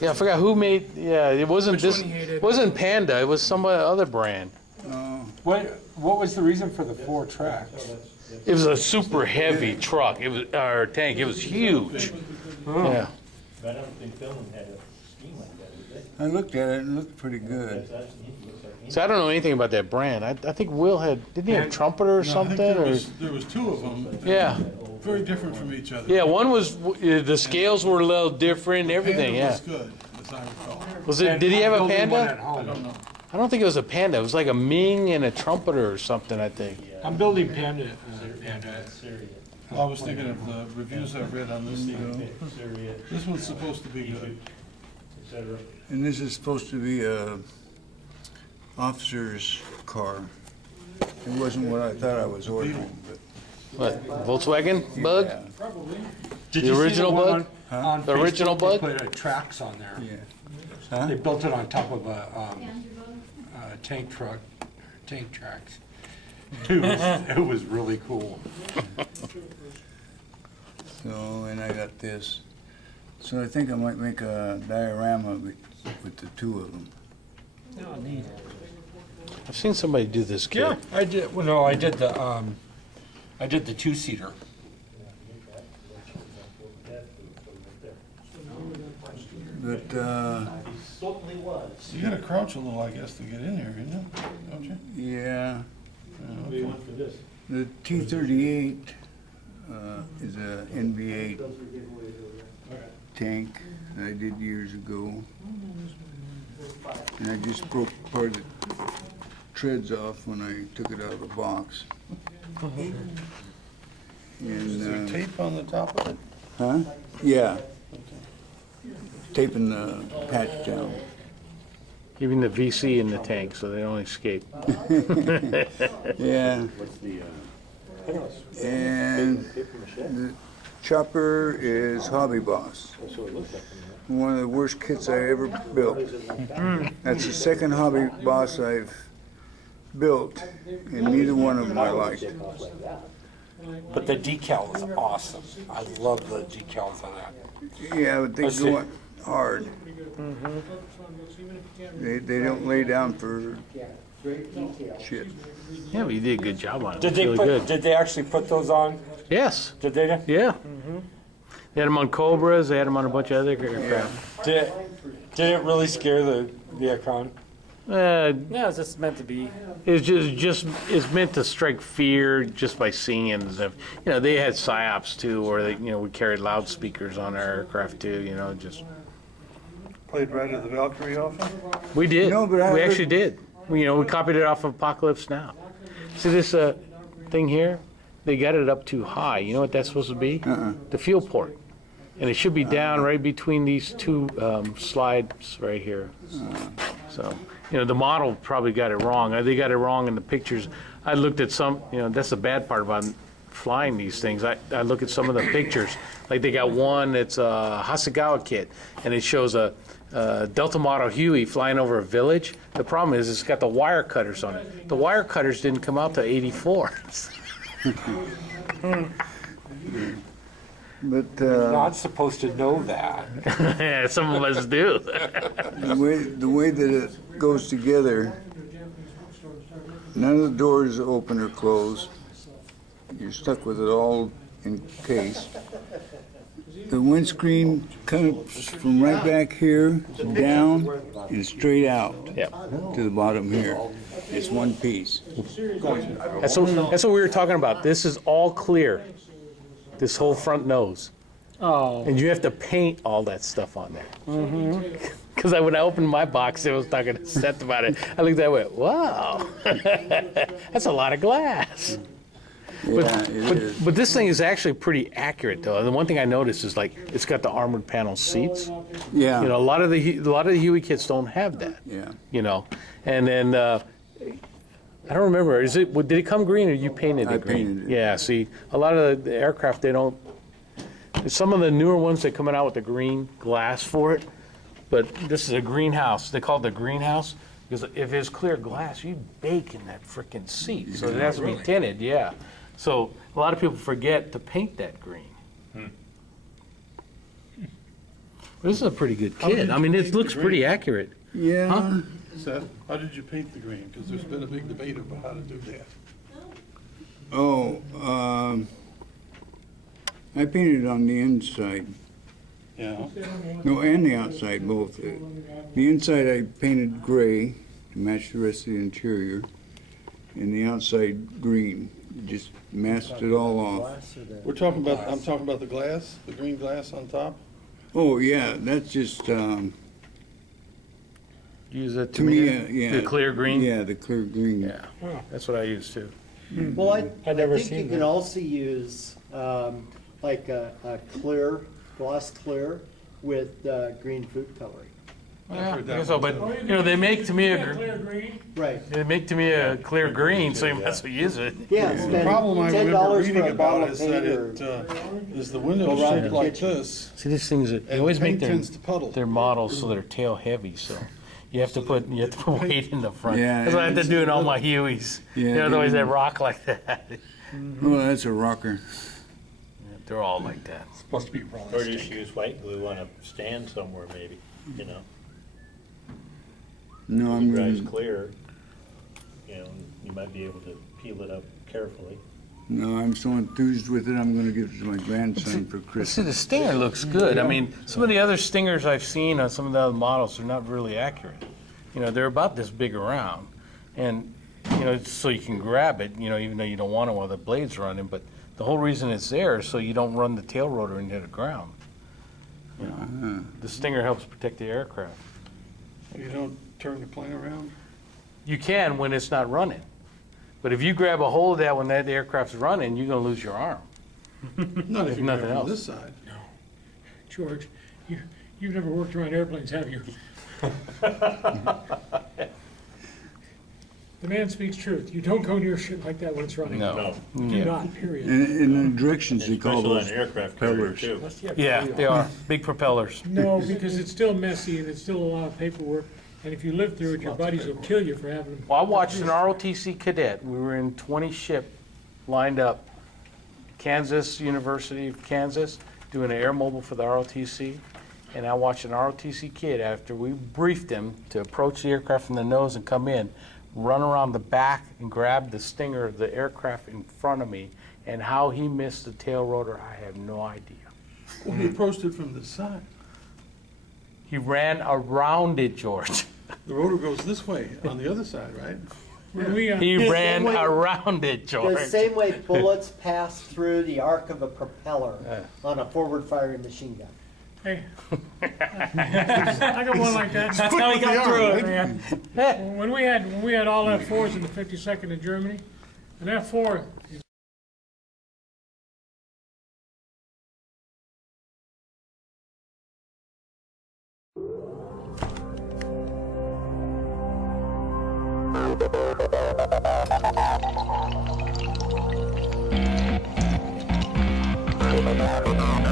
Yeah, I forgot who made. Yeah, it wasn't Which this. one he hated? It wasn't Panda. It was some other brand. What was the reason for the 4 tracks? It was a super heavy truck. It was or tank. It was huge. Yeah. But I don't think Finland had a scheme like that, did they? I looked at it and it looked pretty good. So I don't know anything about that brand. I think Will didn't he have a trumpeter or No, I something? think there was 2 of them. Yeah. Very different from each other. Yeah, one was the scales were a little different. Everything. Panda Yeah. was good, as I recall. Was it? Did he have a I'm building one at Panda? I home. don't know. I don't think it was a Panda. It was like a Ming and a trumpeter or something. I think. I'm building Panda. Syria, Well, I was thinking of the reviews I've read on this thing. Syria, This one's supposed to be good. et cetera. And this is supposed to be a officer's car. It wasn't what I thought I was ordering, but. What? Volkswagen Bug? Yeah. Did The you see original one Bug? on The Facebook? original Bug? They put tracks on there. Yeah. Huh? They built it on top of a tank truck, tank tracks. It was really cool. So, and I got this. So I think I might make a diorama with the 2 of them. I've seen somebody do this kit. Yeah, I did. Well, no, I did the 2-seater. But, He certainly was. You gotta crouch a little, I guess, to get in there, you know? Don't you? yeah, We went for this. the T-38 is a NV8 tank that I did years ago. And I just broke part of the treads off when I took it out of the box. Is there And, tape on the top of it? huh? Yeah. Taping the patch down. Keeping the VC in the tank so they don't escape. Yeah. And the chopper is HobbyBoss. One of the worst kits I ever built. That's the second HobbyBoss I've built, and neither one of them I liked. But the decal is awesome. I love the decals on that. Yeah, but they Let's go see. on hard. They don't lay down for shit. Yeah, but you did a good job on it. Did It's they really put? good. Did they actually put those on? Yes. Did they? Yeah. They had them on Cobras. They had them on a bunch of other aircraft. Did it really scare the Icon? No, it's just meant to be. It's just it's meant to strike fear just by seeing it and stuff. You know, they had psyops too, where they we carried loudspeakers on our aircraft too. Just Played Ride of the Valkyrie often? we did. No, but I we heard- actually did. We copied it off of Apocalypse Now. See this thing here? They got it up too high. You know what that's supposed to be? The fuel port. And it should be down right between these 2 slides right here. So, the model probably got it wrong. They got it wrong in the pictures. I looked at some, that's the bad part about flying these things. I look at some of the pictures. Like they got one that's a Hasegawa kit, and it shows a Delta Model Huey flying over a village. The problem is it's got the wire cutters on it. The wire cutters didn't come out till '84. But You're not supposed to know that. Yeah, some of us do. the way that it goes together, none of the doors open or close. You're stuck with it all in case. The windscreen comes from right back here down and straight out Yep. to the bottom here. It's one piece. That's what we were talking about. This is all clear. This whole front nose. Oh. And you have to paint all that stuff on there. Because when I opened my box, I was talking to Seth about it. I looked at it and went, wow, that's a lot of glass. Yeah, it is. But this thing is actually pretty accurate, though. The one thing I noticed is it's got the armored panel seats. Yeah. A lot of the Huey kits don't have that. Yeah. And then I don't remember. Did it come green or you painted it I green? painted it. Yeah. See, a lot of the aircraft they don't. Some of the newer ones they coming out with the green glass for it, but this is a greenhouse. They call it the greenhouse because if it's clear glass, you bake in that frickin' seat. So it has to be tinted. Yeah. So a lot of people forget to paint that green. This is a pretty good kit. I mean, it looks pretty accurate. Yeah, Seth, how did you paint the green? Because there's been a big debate about how to do that. oh, I painted on the inside. Yeah. No, and the outside, both. The inside I painted gray to match the rest of the interior, and the outside green. Just masked it all off. We're talking about, I'm talking about the glass, the green glass on top. Oh, yeah, that's just, Use it to me, yeah. The clear green? Yeah, the clear green. Yeah, that's what I use too. Well, I never think you seen can that. also use like a clear, gloss clear with green food coloring. Yeah, I guess so, but, you know, they make to me Right. they make to me a clear green, so you might as well use it. Yeah, The spend problem I remember $10 for reading a bottle about of is paint that or it, is the window Go around shaped the like kitchen. this, See, these things, they and always the make paint their, tends to puddle. their models so they're tail heavy, so you have to put weight in the front. Yeah, That's what I have to it's- do in all my Hueys. Yeah, You know, otherwise they rock like that. Oh, that's a rocker. They're all like that. Supposed to be Or rolling just use white glue on a stand somewhere maybe, you know? No, It I'm dries gonna, clear, you know, you might be able to peel it up carefully. no, I'm so enthused with it, I'm gonna give it to my grandson for See, Christmas. the stinger looks good. I mean, some of the other stingers I've seen on some of the other models are not really accurate. You know, they're about this big around. And, you know, it's so you can grab it, you know, even though you don't want it while the blade's running, but the whole reason it's there is so you don't run the tail rotor into the ground. You know, the stinger helps protect the aircraft. You don't turn the plane around? You can when it's not running. But if you grab a hold of that when that aircraft's running, you're gonna lose your arm. Not if If you nothing grab it else. from this side. George, you've never worked around airplanes, have you? The man speaks truth. You don't go near shit like that when it's running. No. No, Do Yeah. not, period. And in the directions they call especially on those an aircraft carrier propellers. too. Yeah, they are. Big propellers. No, because it's still messy and it's still a lot of paperwork. And if you live through it, your buddies will kill you for having them. Well, I watched an ROTC cadet. We were in 20 ship lined up. Kansas, University of Kansas, doing an air mobile for the ROTC. And I watched an ROTC kid, after we briefed him to approach the aircraft from the nose and come in, run around the back and grab the stinger of the aircraft in front of me. And how he missed the tail rotor, I have no idea. Well, he approached it from this side. He ran around it, George. The rotor goes this way on the other side, right? When we, He The ran same way- around it, George. The same way bullets pass through the arc of a propeller Yeah. on a forward-firing machine gun. hey. I got one like that. That's how he got through it. Yeah. When we had all F4s in the 52nd in Germany, an F4 is Thank you.